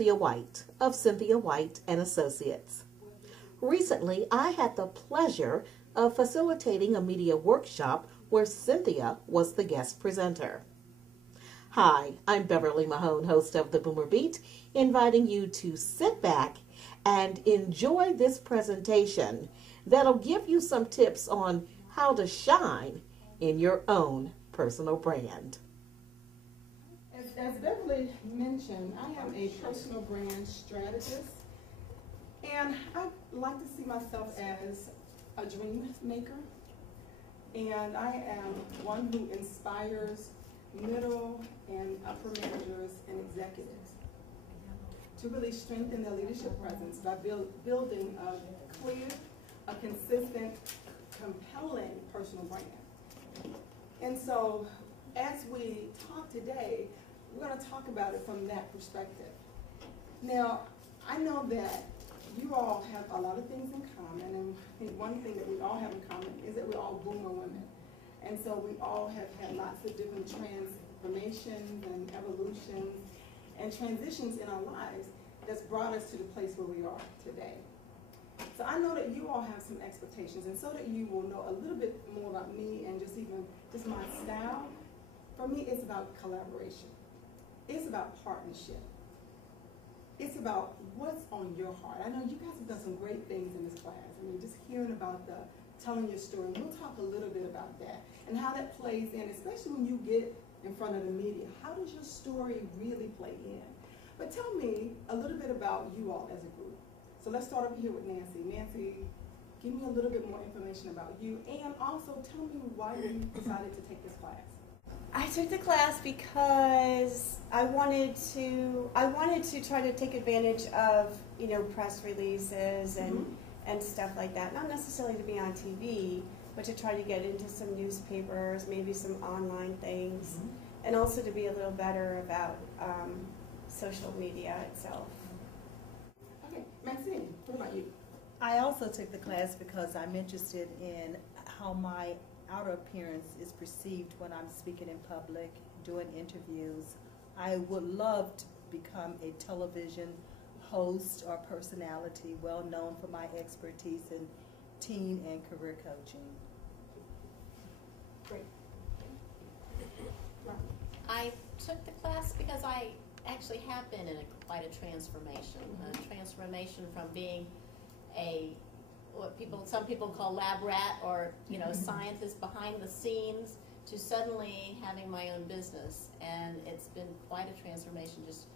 Cynthia White of Cynthia White and Associates. Recently, I had the pleasure of facilitating a media workshop where Cynthia was the guest presenter. Hi, I'm Beverly Mahone, host of The Boomer Beat, inviting you to sit back and enjoy this presentation that'll give you some tips on how to shine in your own personal brand. As Beverly mentioned, I am a personal brand strategist, and I like to see myself as a dream maker, and I am one who inspires middle and upper managers and executives to really strengthen their leadership presence by building a clear, a consistent, compelling personal brand. And so as we talk today, we're going to talk about it from that perspective. Now, I know that you all have a lot of things in common, and I think one thing that we all have in common is that we're all boomer women. And so we all have had lots of different transformations and evolutions and transitions in our lives that's brought us to the place where we are today. So I know that you all have some expectations, and so that you will know a little bit more about me and just my style. For me, it's about collaboration. It's about partnership. It's about what's on your heart. I know you guys have done some great things in this class. I mean, just hearing about telling your story. We'll talk a little bit about that and how that plays in, especially when you get in front of the media. How does your story really play in? But tell me a little bit about you all as a group. So let's start over here with Nancy. Nancy, give me a little bit more information about you, and also tell me why you decided to take this class. I took the class because I wanted to try to take advantage of, press releases and stuff like that. Not necessarily to be on TV, but to try to get into some newspapers, maybe some online things, and also to be a little better about social media itself. Okay, Maxine, what about you? I also took the class because I'm interested in how my outer appearance is perceived when I'm speaking in public, doing interviews. I would love to become a television host or personality, well known for my expertise in teen and career coaching. Great. I took the class because I actually have been in quite a transformation from being what some people call lab rat, or scientist behind the scenes, to suddenly having my own business. And it's been quite a transformation, just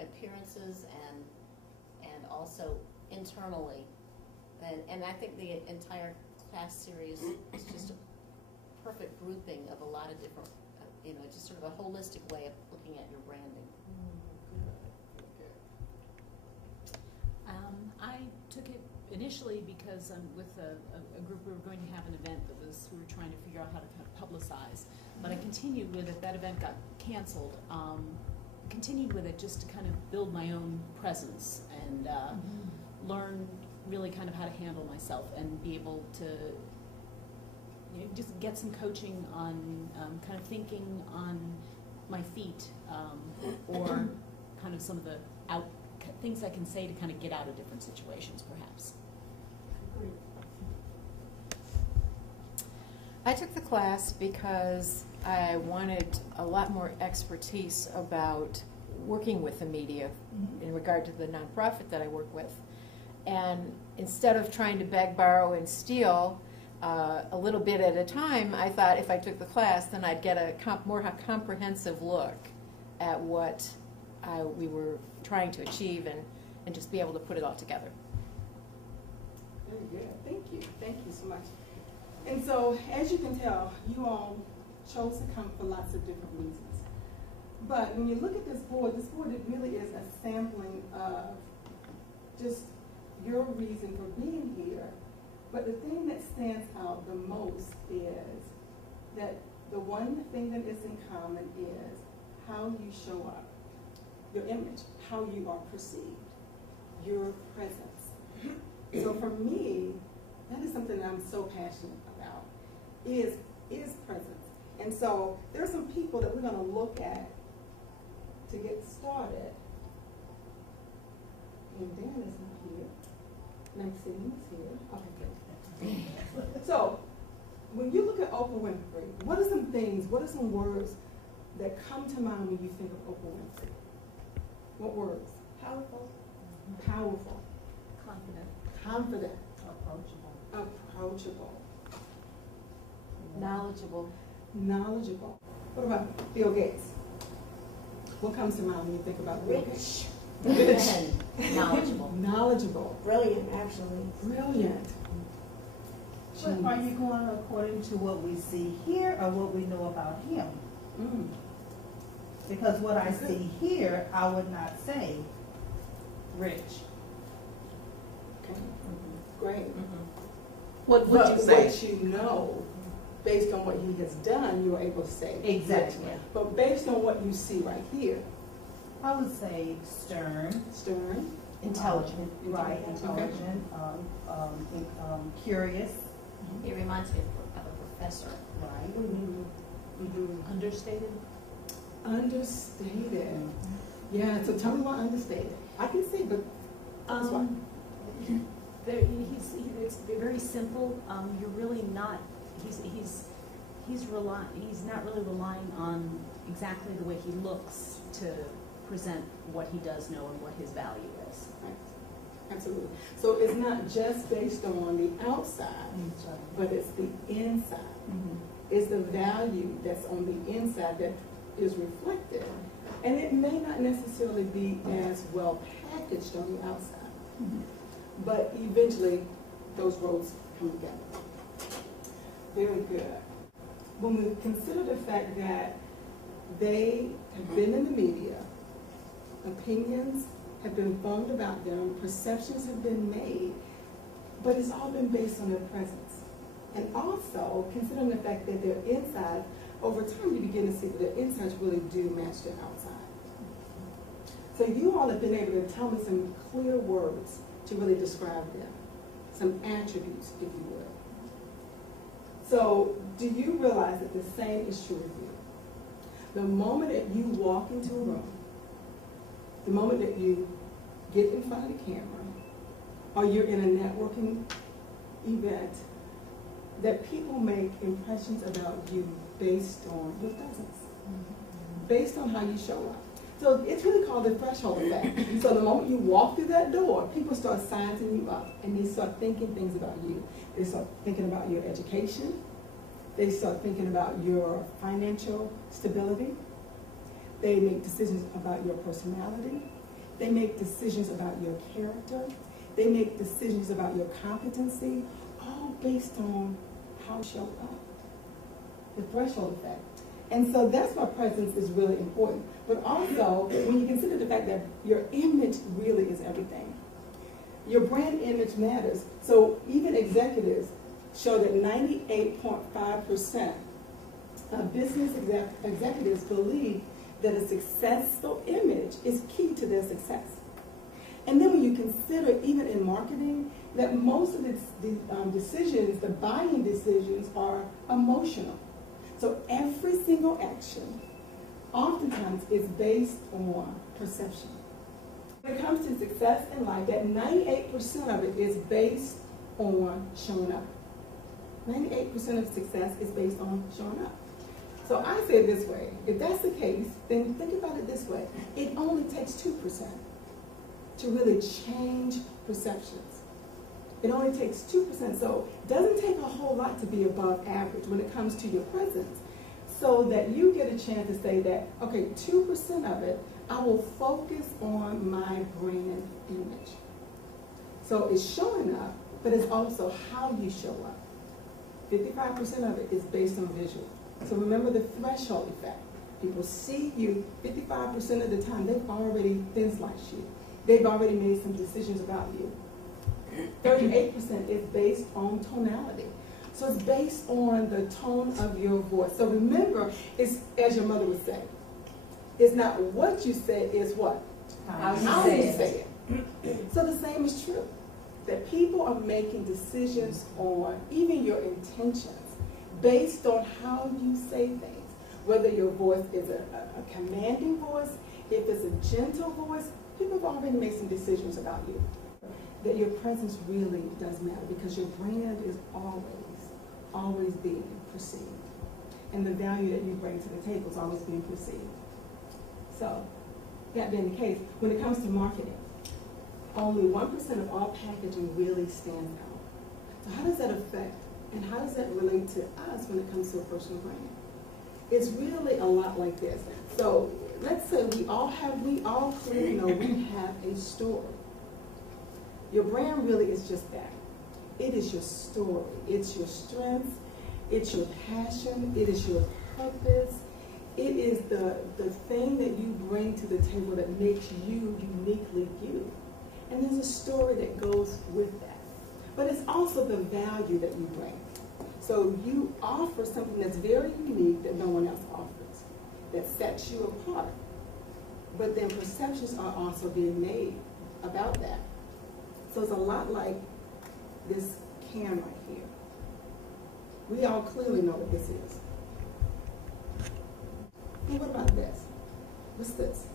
appearances and also internally. And I think the entire class series is just a perfect grouping of a lot of different, just sort of a holistic way of looking at your branding. I took it initially because with a group we were going to have an event we were trying to figure out how to kind of publicize. But I continued with it. That event got canceled. Continued with it just to kind of build my own presence and learn really kind of how to handle myself and be able to just get some coaching on kind of thinking on my feet, or kind of some of the things I can say to kind of get out of different situations, perhaps. I took the class because I wanted a lot more expertise about working with the media in regard to the nonprofit that I work with. And instead of trying to beg, borrow, and steal a little bit at a time, I thought if I took the class, then I'd get a more comprehensive look at what we were trying to achieve and just be able to put it all together. Very good. Thank you. Thank you so much. And so, as you can tell, you all chose to come for lots of different reasons. But when you look at this board, it really is a sampling of just your reason for being here. But the thing that stands out the most is that the one thing that is in common is how you show up, your image, how you are perceived, your presence. So for me, that is something that I'm so passionate about, is presence. And so there are some people that we're going to look at to get started And Dan is not here. Maxine is here. Okay, good. So, when you look at Oprah Winfrey, what are some things, what are some words that come to mind when you think of Oprah Winfrey? What words? Powerful. Powerful. Confident. Confident. Approachable. Approachable. Knowledgeable. Knowledgeable. What about Bill Gates? What comes to mind when you think about Bill Gates? And knowledgeable. Knowledgeable. Brilliant, actually. Brilliant. But are you going according to what we see here or what we know about him? Mm. Because what I see here, I would not say rich. Okay. Great. What would But you say? what you know, based on what he has done, you're able to say. Exactly. rich. But based on what you see right here, I would say stern, stern, Intelligent. right, Okay. intelligent, curious, It reminds me of a professor. right. mm-hmm. Understated. Understated. Yeah, so tell me what understated. I can see, but that's why. It's very simple. You're really not. He's not really relying on exactly the way he looks to present what he does know and what his value is. Right. Absolutely. So it's not just based on the outside, but it's the inside. It's the value that's on the inside that is reflected. And it may not necessarily be as well packaged on the outside. But eventually, those roads come together. Very good. When we consider the fact that they have been in the media, opinions have been formed about them, perceptions have been made, but it's all been based on their presence. And also, considering the fact that their inside, over time you begin to see that their insides really do match their outside. So you all have been able to tell me some clear words to really describe them, some attributes, if you will. So do you realize that the same is true of you? The moment that you walk into a room, the moment that you get in front of the camera, or you're in a networking event, that people make impressions about you based on your presence, based on how you show up. So it's really called the threshold effect. So the moment you walk through that door, people start sizing you up, and they start thinking things about you. They start thinking about your education. They start thinking about your financial stability. They make decisions about your personality. They make decisions about your character. They make decisions about your competency, all based on how you show up. The threshold effect. And so that's why presence is really important. But also, when you consider the fact that your image really is everything. Your brand image matters. So even executives show that 98.5% of business executives believe that a successful image is key to their success. And then when you consider, even in marketing, that most of the decisions, the buying decisions, are emotional. So every single action oftentimes is based on perception. When it comes to success in life, that 98% of it is based on showing up. 98% of success is based on showing up. So I say it this way, if that's the case, then think about it this way. It only takes 2% to really change perceptions. It only takes 2%, so it doesn't take a whole lot to be above average when it comes to your presence, so that you get a chance to say that, okay, 2% of it, I will focus on my brand image. So it's showing up, but it's also how you show up. 55% of it is based on visual. So remember the threshold effect. People see you 55% of the time, they've already thin sliced you. They've already made some decisions about you. 38% is based on tonality. So it's based on the tone of your voice. So remember, it's as your mother would say, it's not what you say, it's what? How you say it. So the same is true. That people are making decisions on even your intentions based on how you say things. Whether your voice is a commanding voice, if it's a gentle voice, people have already made some decisions about you. That your presence really does matter because your brand is always being perceived. And the value that you bring to the table is always being perceived. So, that being the case, when it comes to marketing, only 1% of all packaging really stands out. So how does that affect and how does that relate to us when it comes to a personal brand? It's really a lot like this. So let's say we all clearly know we have a story. Your brand really is just that. It is your story. It's your strengths. It's your passion. It is your purpose. It is the thing that you bring to the table that makes you uniquely you. And there's a story that goes with that. But it's also the value that you bring. So you offer something that's very unique that no one else offers, that sets you apart. But then perceptions are also being made about that. So it's a lot like this can right here. We all clearly know what this is. And what about this? What's this?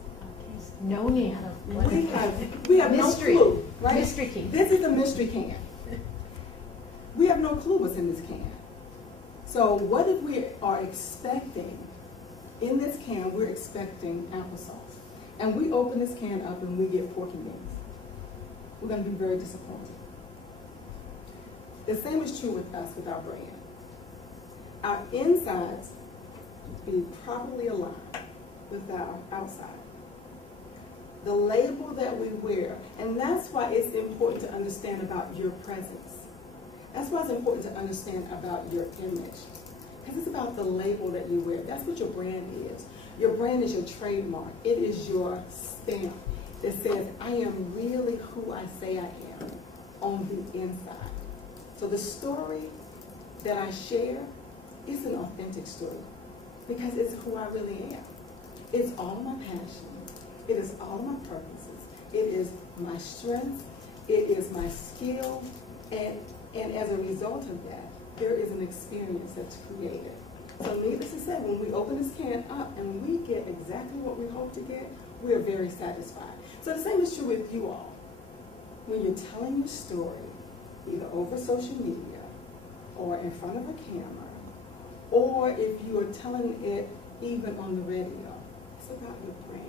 No name. We have Mystery. no clue, right? Mystery can. This is a mystery can. We have no clue what's in this can. So what if we are expecting, in this can, we're expecting applesauce. And we open this can up and we get pork and beans. We're going to be very disappointed. The same is true with us, with our brand. Our insides be properly aligned with our outside. The label that we wear, and that's why it's important to understand about your presence. That's why it's important to understand about your image. Because it's about the label that you wear. That's what your brand is. Your brand is your trademark. It is your stamp that says, I am really who I say I am on the inside. So the story that I share is an authentic story because it's who I really am. It's all my passion. It is all my purposes. It is my strength. It is my skill. And as a result of that, there is an experience that's created. So needless to say, when we open this can up and we get exactly what we hope to get, we are very satisfied. So the same is true with you all. When you're telling your story, either over social media or in front of a camera, or if you are telling it even on the radio, it's about your brand.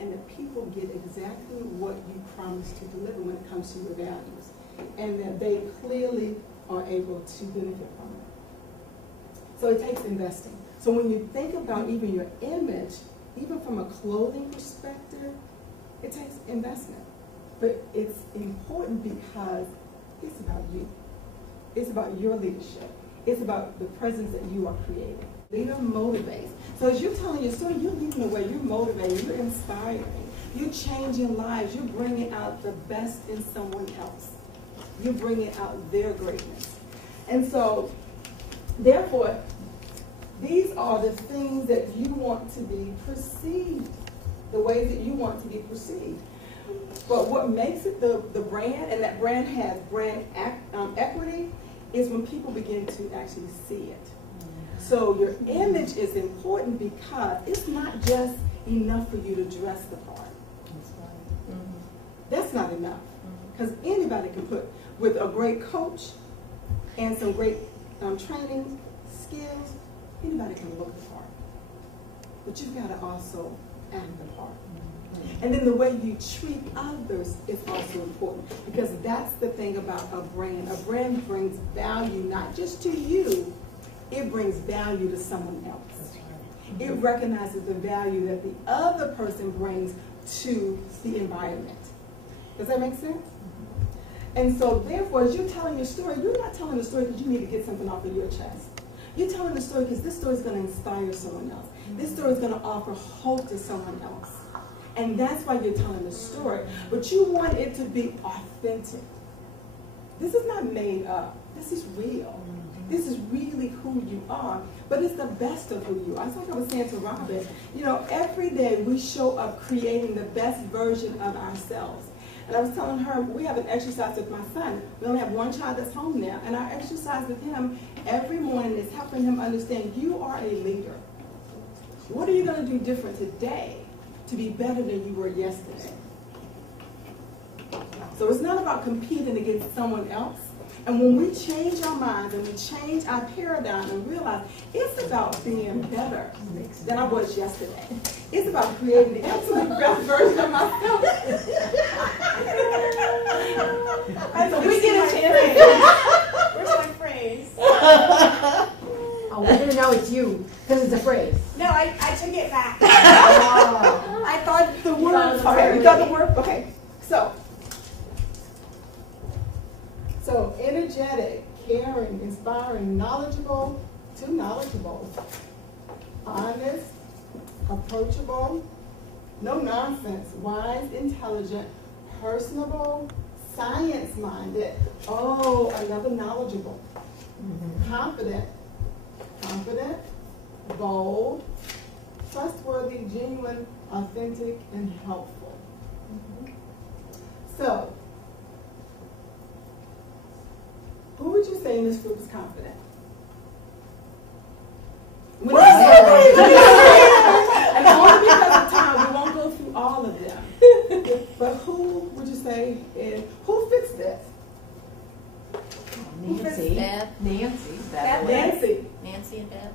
And that people get exactly what you promised to deliver when it comes to your values. And that they clearly are able to benefit from it. So it takes investing. So when you think about even your image, even from a clothing perspective, it takes investment. But it's important because it's about you. It's about your leadership. It's about the presence that you are creating. Leader motivates. So as you're telling your story, you're leading the way, you're motivating, you're inspiring, you're changing lives, you're bringing out the best in someone else. You're bringing out their greatness. And so, therefore, these are the things that you want to be perceived, the ways that you want to be perceived. But what makes it the brand, and that brand has brand equity, is when people begin to actually see it. So your image is important because it's not just enough for you to dress the part. That's not enough. Because anybody can put, with a great coach and some great training skills, anybody can look the part. But you've got to also act the part. And then the way you treat others is also important because that's the thing about a brand. A brand brings value not just to you, it brings value to someone else. It recognizes the value that the other person brings to the environment. Does that make sense? And so therefore, as you're telling your story, you're not telling the story because you need to get something off of your chest. You're telling the story because this story is going to inspire someone else. This story is going to offer hope to someone else. And that's why you're telling the story. But you want it to be authentic. This is not made up. This is real. This is really who you are. But it's the best of who you are. It's like I was saying to Robin, you know, every day we show up creating the best version of ourselves. And I was telling her, we have an exercise with my son. We only have one child that's home now. And our exercise with him every morning is helping him understand you are a leader. What are you going to do different today to be better than you were yesterday? So it's not about competing against someone else. And when we change our minds and we change our paradigm and realize it's about being better than I was yesterday. It's about creating the absolute best version of myself. So we get a chance. Where's my phrase? Oh, we're gonna know it's you, because it's a phrase. No, I took it back. Oh. I thought The word. Okay, you got the word? Okay. So energetic, caring, inspiring, knowledgeable, too knowledgeable, honest, approachable, no nonsense, wise, intelligent, personable, science-minded, another knowledgeable, confident, bold, trustworthy, genuine, authentic, and helpful. So, who would you say in this group is confident? And only because of time, we won't go through all of them. But who would you say is, who fits this? Nancy. Bev. Nancy. Nancy. Nancy and Bev.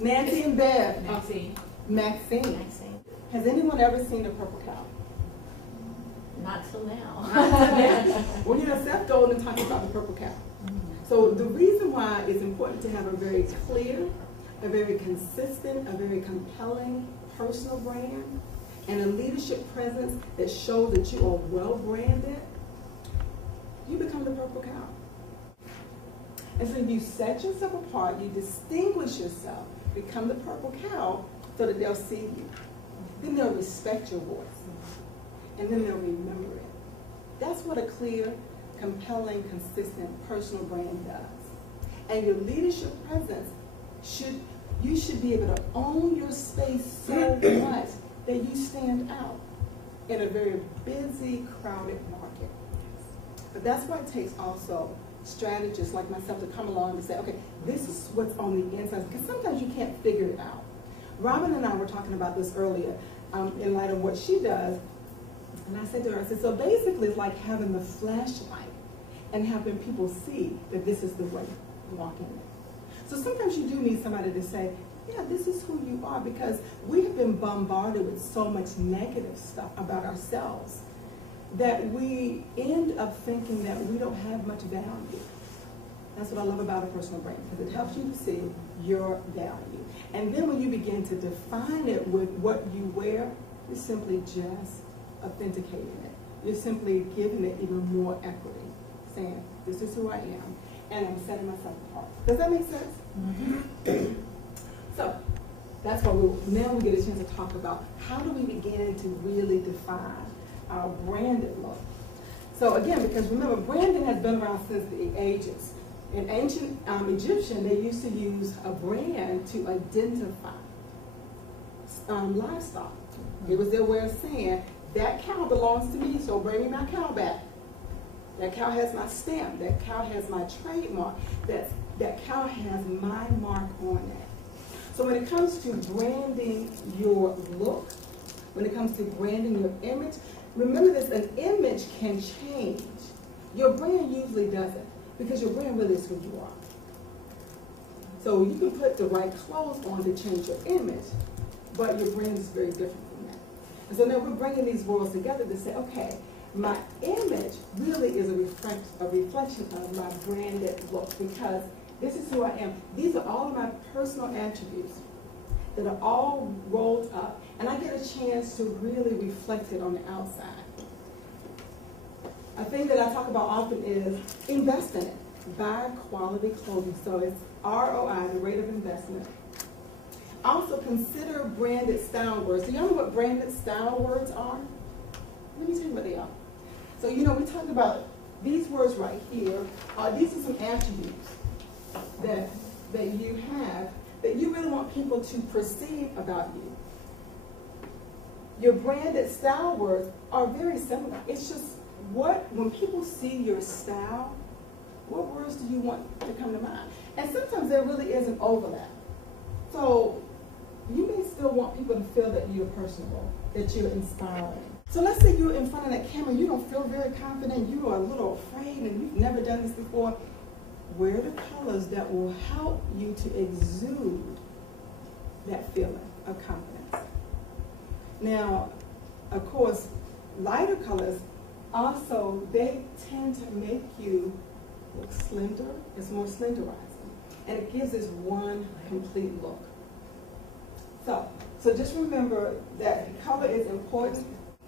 Nancy and Bev. Maxine. Maxine. Maxine. Has anyone ever seen a purple cow? Not till now. Well, Seth Golden talks about the purple cow. So the reason why it's important to have a very clear, a very consistent, a very compelling personal brand, and a leadership presence that shows that you are well branded, you become the purple cow. And so you set yourself apart, you distinguish yourself, become the purple cow so that they'll see you. Then they'll respect your voice. And then they'll remember it. That's what a clear, compelling, consistent personal brand does. And your leadership presence you should be able to own your space so much that you stand out in a very busy, crowded market. But that's why it takes also strategists like myself to come along and say, okay, this is what's on the inside, because sometimes you can't figure it out. Robin and I were talking about this earlier in light of what she does. And I said to her, so basically it's like having the flashlight and having people see that this is the way to walk in it. So sometimes you do need somebody to say, yeah, this is who you are, because we have been bombarded with so much negative stuff about ourselves that we end up thinking that we don't have much value. That's what I love about a personal brand, because it helps you to see your value. And then when you begin to define it with what you wear, you're simply just authenticating it. You're simply giving it even more equity, saying, this is who I am, and I'm setting myself apart. Does that make sense? Mm-hmm. So, that's why now we get a chance to talk about how do we begin to really define our branded look. So again, because remember, branding has been around since the ages. In ancient Egyptian, they used to use a brand to identify livestock. It was their way of saying, that cow belongs to me, so bring me my cow back. That cow has my stamp. That cow has my trademark. That cow has my mark on it. So when it comes to branding your look, when it comes to branding your image, remember this, an image can change. Your brand usually doesn't, because your brand really is who you are. So you can put the right clothes on to change your image, but your brand is very different from that. And so now we're bringing these worlds together to say, okay, my image really is a reflection of my branded look, because this is who I am. These are all of my personal attributes that are all rolled up, and I get a chance to really reflect it on the outside. A thing that I talk about often is invest in it. Buy quality clothing. So it's ROI, the rate of investment. Also consider branded style words. Do y'all know what branded style words are? Let me tell you what they are. So we talked about these words right here. These are some attributes that you have that you really want people to perceive about you. Your branded style words are very similar. It's just when people see your style, what words do you want to come to mind? And sometimes there really is an overlap. So you may still want people to feel that you're personable, that you're inspiring. So let's say you're in front of that camera, you don't feel very confident, you are a little afraid, and you've never done this before. Wear the colors that will help you to exude that feeling of confidence. Now, of course, lighter colors also, they tend to make you look slender. It's more slenderizing, and it gives this one complete look. So just remember that color is important.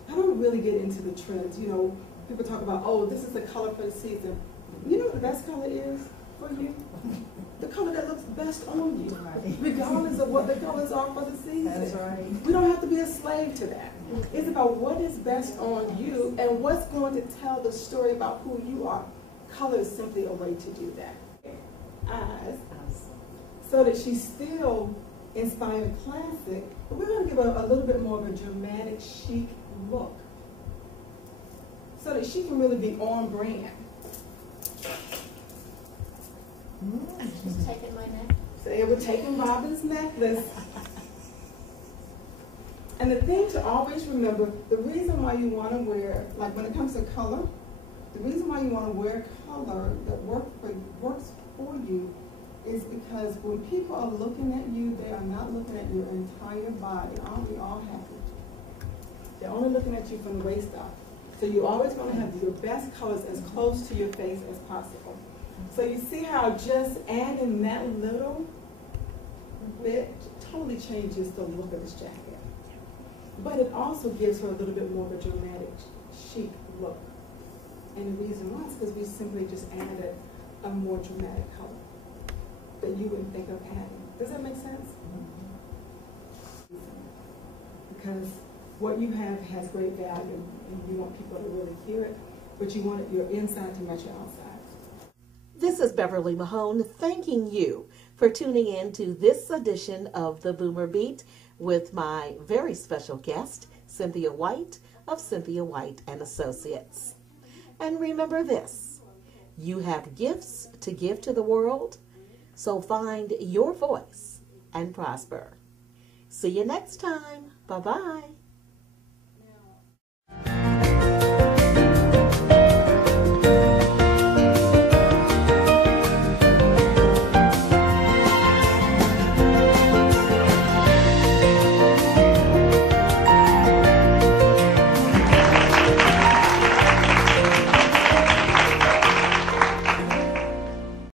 I don't really get into the trends. You know, people talk about, oh, this is the color for the season. You know what the best color is for you? The color that looks best on you, regardless of what the colors are for the season. That's right. We don't have to be a slave to that. It's about what is best on you and what's going to tell the story about who you are. Color is simply a way to do that. Eyes, so that she's still inspired classic, but we're going to give a little bit more of a dramatic, chic look, so that she can really be on brand. Just taking my neck. Say we're taking Robin's necklace. And the thing to always remember, the reason why you want to wear, like when it comes to color, the reason why you want to wear color that works for you is because when people are looking at you, they are not looking at your entire body. Aren't we all happy? They're only looking at you from the waist up. So you always want to have your best colors as close to your face as possible. So you see how just adding that little bit totally changes the look of this jacket. But it also gives her a little bit more of a dramatic, chic look. And the reason why is because we simply just added a more dramatic color that you wouldn't think of adding. Does that make sense? Because what you have has great value, and you want people to really hear it, but you want your inside to match your outside. This is Beverly Mahone thanking you for tuning in to this edition of the Boomer Beat with my very special guest, Cynthia White of Cynthia White and Associates. And remember this, you have gifts to give to the world, so find your voice and prosper. See you next time. Bye-bye.